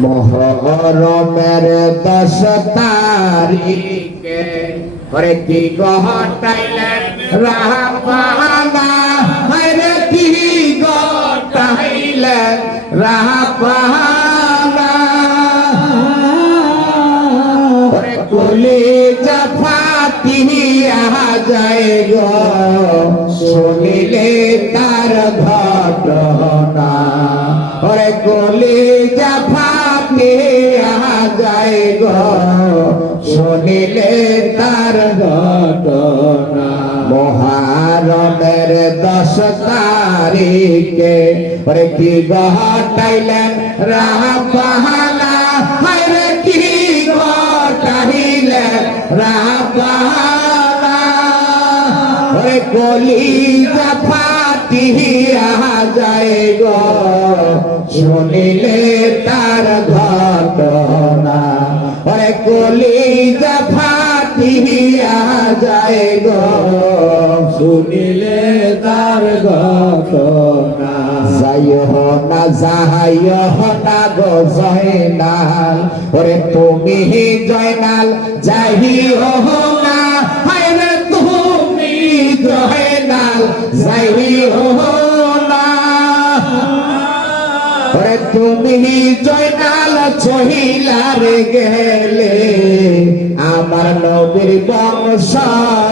মুহররমের 10 তারিখে ওরে কি ঘটাইলেন রাহবানা আরে কি ঘটাইলেন রাহবানা ওরে কলিজা ফাটিয়া যায় গো শুনিলে তার ঘটনা ওরে কলিজা ফাটিয়া যায় গো শুনিলে তার ঘটনা মুহররমের 10 তারিখে ওরে কি ঘটাইলেন রাহবানা আরে কি ঘটাইলেন রাহবানা ওরে কলিজা ফাটিয়া যায় গো শুনিলে তার ঘটনা ওরে কলিজা ফাটিয়া যায় গো শুনিলে তার ঘটনা যাইও না যাইও না গো জয়নাল ওরে তুমি জয়নাল যাইও না হায়রে তুমি জয়নাল যাইও না ওরে তুমি জয়নাল চহিলার গেলে আমার নবীর বংশ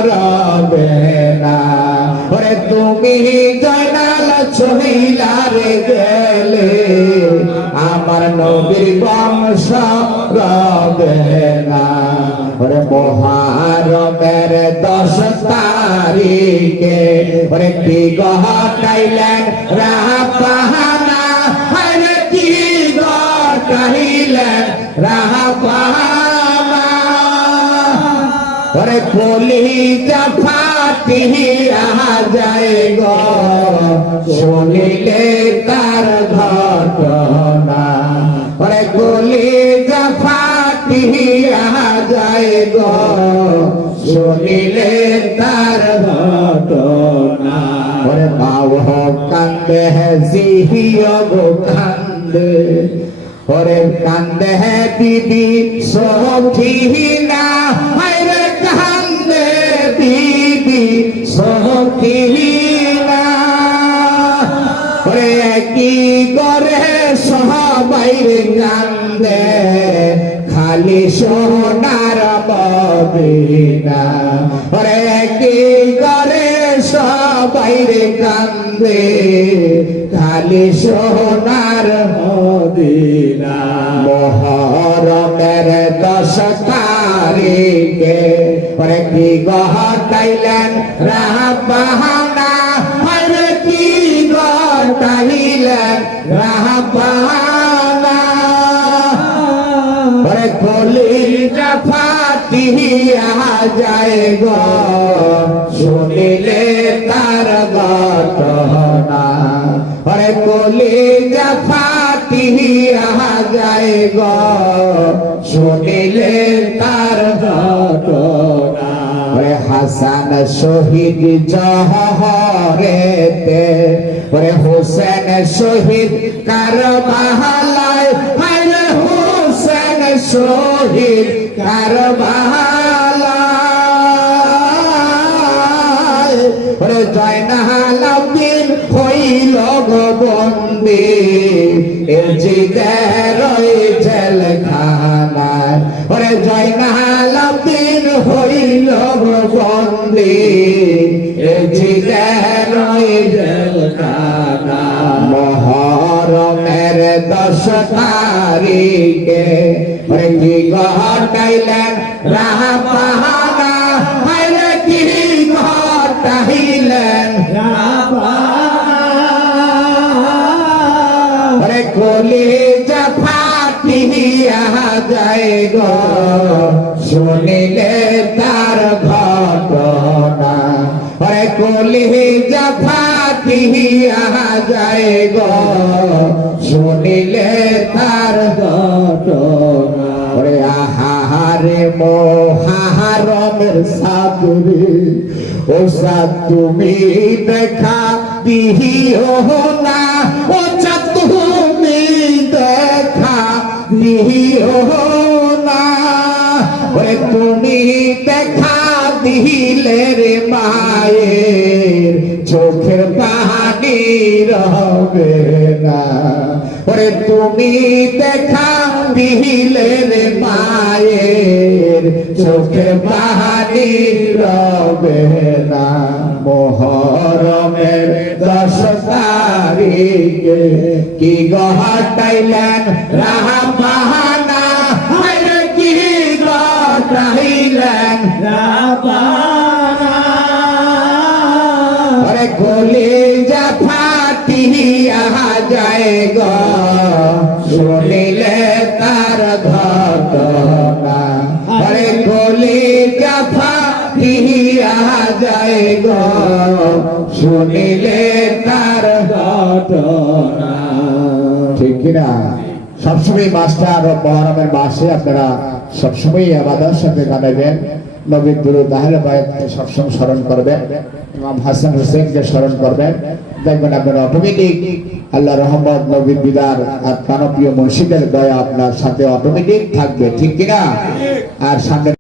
রবে না ওরে তুমি জয়নাল চহিলার গেলে আমার নবীর বংশ রবে না ওরে মুহররমের 10 তারিখে ওরে কি ঘটাইলেন রাহবানা আরে কি ঘটাইলেন রাহবানা ওরে কলিজা ফাটিয়া যায় গো শুনিলে তার ঘটনা ওরে কলিজা ফাটিয়া যায় গো শুনিলে তার ঘটনা ওরে মাও কান্দে জিহিও গো কান্দে ওরে কান্দে বিবি সখিনা আরে কান্দে বিবি সখিনা ওরে কি করে সবাই কান্দে খালি সোনার মদিনা ওরে কি করে সবাই কান্দে খালি সোনার মদিনা মুহররমের 10 তারিখে ওরে কি ঘটাইলেন রাহবানা আরে কি ঘটাইলেন রাহবানা ওরে কলিজা ফাটিয়া যায় গো শুনিলে তার ঘটনা ওরে কলিজা ফাটিয়া যায় গো শুনিলে তার ঘটনা ওরে হাসান শহীদ জহরেতে ওরে হোসেন শহীদ কারবালায় আরে হোসেন শহীদ কারবালায় ওরে জয়নাল আব্দিন হইল গো বন্দী এজিদের ওই জেলখানায় ওরে জয়নাল আব্দিন হইল গো বন্দী এজিদের ওই জেলখানায় মুহররমের 10 তারিখে ওরে কি ঘটাইলেন রাহবানা আরে কি ঘটাইলেন রাহবানা ওরে কলিজা ফাটিয়া যায় গো শুনিলে তার ঘটনা ওরে কলিজা ফাটিয়া যায় গো শুনিলে তার ঘটনা ওরে আহারে মুহররমের সাদরে ও সাদ তুমি দেখা দিও না ও চাঁদ তুমি দেখা দিও না, ওরে তুমি দেখা দিলে রে মায়ের চোখের পানি রবে না, ওরে তুমি দেখা দিলে রে মায়ের চোখের পানি রবে না। মোহরমের 10 তারিখে কি গহাটাইলেন রাহমানা, হায়রে কি গহাটাইলেন রাহমানা, আরে কলিজা ফাটিয়া যায় গো শুনিলে তার ঘটনা, আরে কলিজা ফাটিয়া যায় গো শুনিলে তার ঘটনা। ঠিক কিনা? সবসময় মাস্টার ও মহরমের মাসে আপনারা সবসময় আবাদের সাথে গানাবেন, নবীর দুরূদ আহলে বায়াত সবসময় স্মরণ করবেন, ইমাম হাসান হোসেনকে স্মরণ করবেন, দেখবেন আপনারা অটোমেটিক আল্লাহ রহমত, নবীর দিদার আর প্রাণপ্রিয় মুর্শিদের দয়া আপনার সাথে অটোমেটিক থাকবে। ঠিক কিনা? আর সামনে